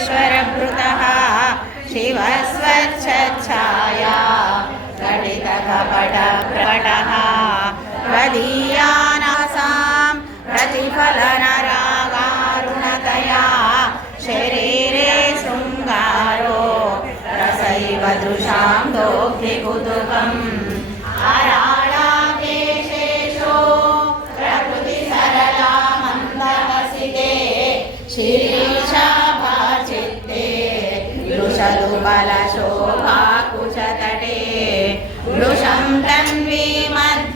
ईश्वरभृतः शिवस्वच्छाया कटितकपटप्रटः त्वदीयानासां प्रतिफलनरागारुणतया शरीरे शृङ्गारो रसैव दृशां दोग्धिकुतुकम् आराळाकेशेषो प्रकृतिसरला मन्दहसिते श्री कुशलुबलशोभाकुशतटे मृषं तन्वीमर्